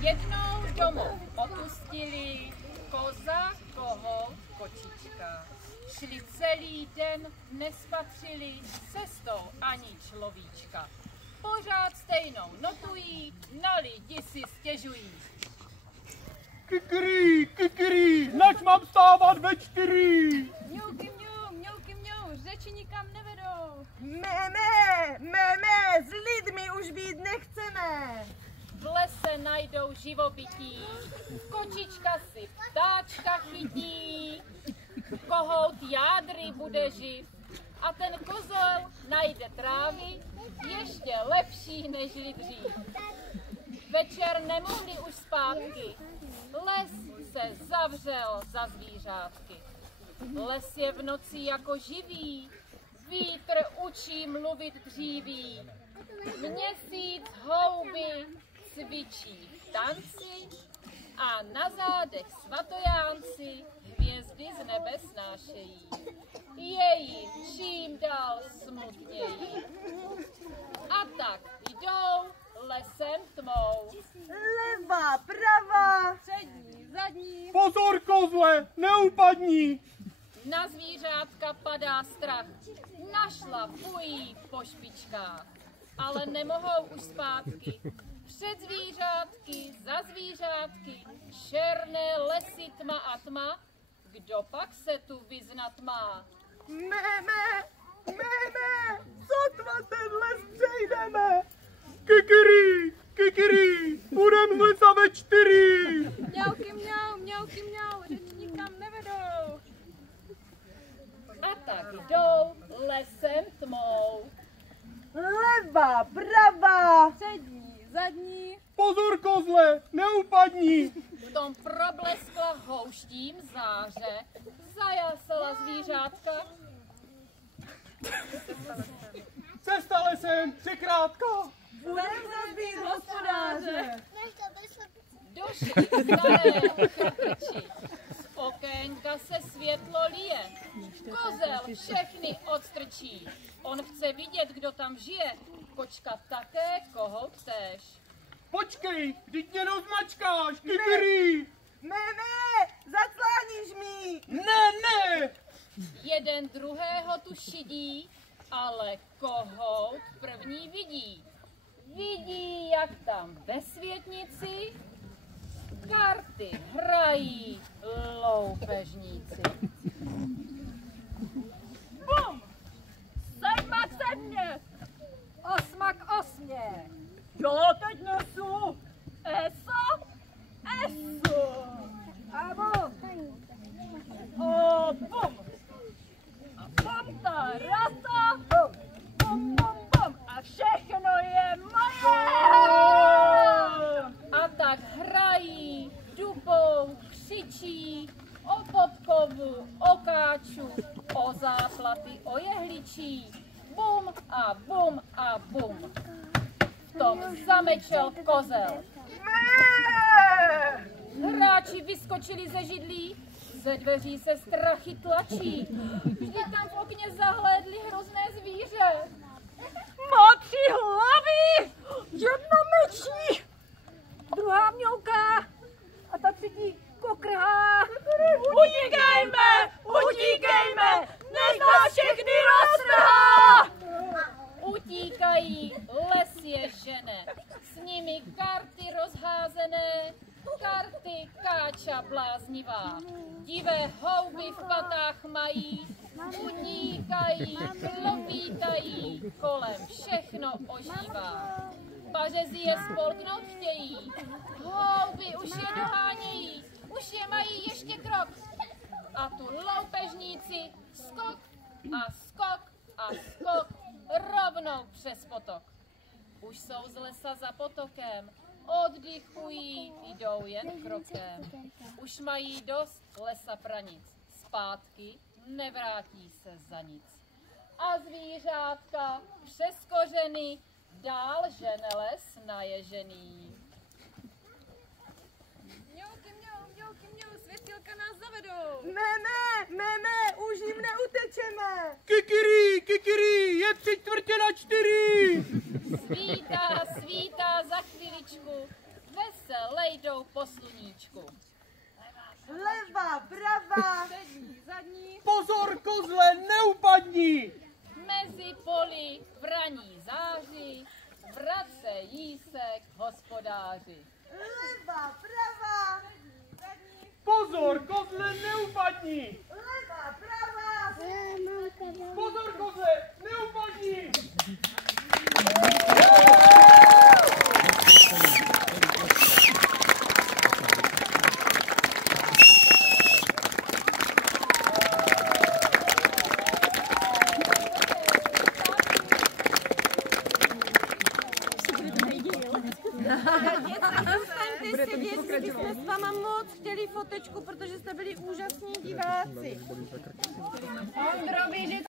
Jednou domov opustili koza, kohout, kočička. Šli celý den, nespatřili cestou ani človíčka. Pořád stejnou notují, na lidi si stěžují. Kikirý, nač mám vstávat ve 4? Mňouky, řeči nikam nevedou. Mé, s lidmi už být nechceme. V lese najdou živobytí, kočička si ptáčka chytí, kohout jádry bude živ a ten kozel najde trávy ještě lepší než dřív. Večer nemohli už zpátky, les se zavřel za zvířátky. Les je v noci jako živý, vítr učí mluvit dříví. Měsíc houby cvičí v tanci a na zádech svatojánci hvězdy z nebe snášejí. Je jim čím dál smutněji. A tak jdou lesem tmou. Levá, pravá, Přední, zadní. Pozor, kozle, neupadni! Na zvířátka padá strach. Našlapují po špičkách, ale nemohou už zpátky. Před zvířátky, za zvířátky, černé lesy tma a tma, kdo pak se tu vyznat má? mé, sotva ten les přejdeme. Kikirý, budem z lesa ve 4. Mňauky, řeči nikam nevedou. A tak jdou lesem tmou. Levá, pravá, Přední, zadní. Pozor, kozle, neupadni! V tom probleskla houštím záře, zajásala zvířátka. Cesta lesem, 3krát. budem zazbít hospodáře. Došli k staré chrpiči. Z okénka se světlo lije. Kozel všechny odstrčí. On chce vidět, kdo tam žije. Kočka také, kohout též. Počkej, vždyť mě rozmačkáš, kikirý! Mé, zacláníš mi. Ne! Jeden druhého tu šidí, ale kohout první vidí. Vidí, jak tam ve světnici karty hrají loupežníci. Bum! 7 k 7, 8 k 8. Já teď nesu. Eso? A bum. O, bum! A bum ta rata, bum! A všechno je moje! A tak hrají, dupou, křičí o podkovu, o káču, o záplaty, o jehličí. Bum a bum a bum. V tom zamečel kozel. Hráči vyskočili ze židlí, ze dveří se strachy tlačí. Vždyť tam v okně zahlédli hrozné zvíře. Má 3 hlavy, 1 mečí, 2 mňouká a ta 3 kokrhá. Utíkejme, než nás všechny roztrhá. Utíkají, les je žene, s nimi karty rozházené, karty káča bláznivá. Divé houby v patách mají, utíkají, klopítají, kolem všechno ožívá. Pařezi je spolknout chtějí, houby už je dohánějí, už je mají ještě krok. A tu loupežníci skok a skok a skok rovnou přes potok. Už jsou z lesa za potokem, oddychují, jdou jen krokem. Už mají dost lesa pranic, zpátky nevrátí se za nic. A zvířátka přes kořeny dál žene les naježený. Mňouky, Svítá za chviličku, veselej jdou po sluníčku. Leva, prava, Přední, zadní, Pozor, kozle, neupadni! mezi poli v raní záři, vracejí se k hospodáři. leva, prava, Pozor, kozle, neupadni! leva, prava, Pozor, kozle, neupadni! Zůstaňte sedět, my bychom s váma moc chtěli fotečku, protože jste byli úžasní diváci. Ondro,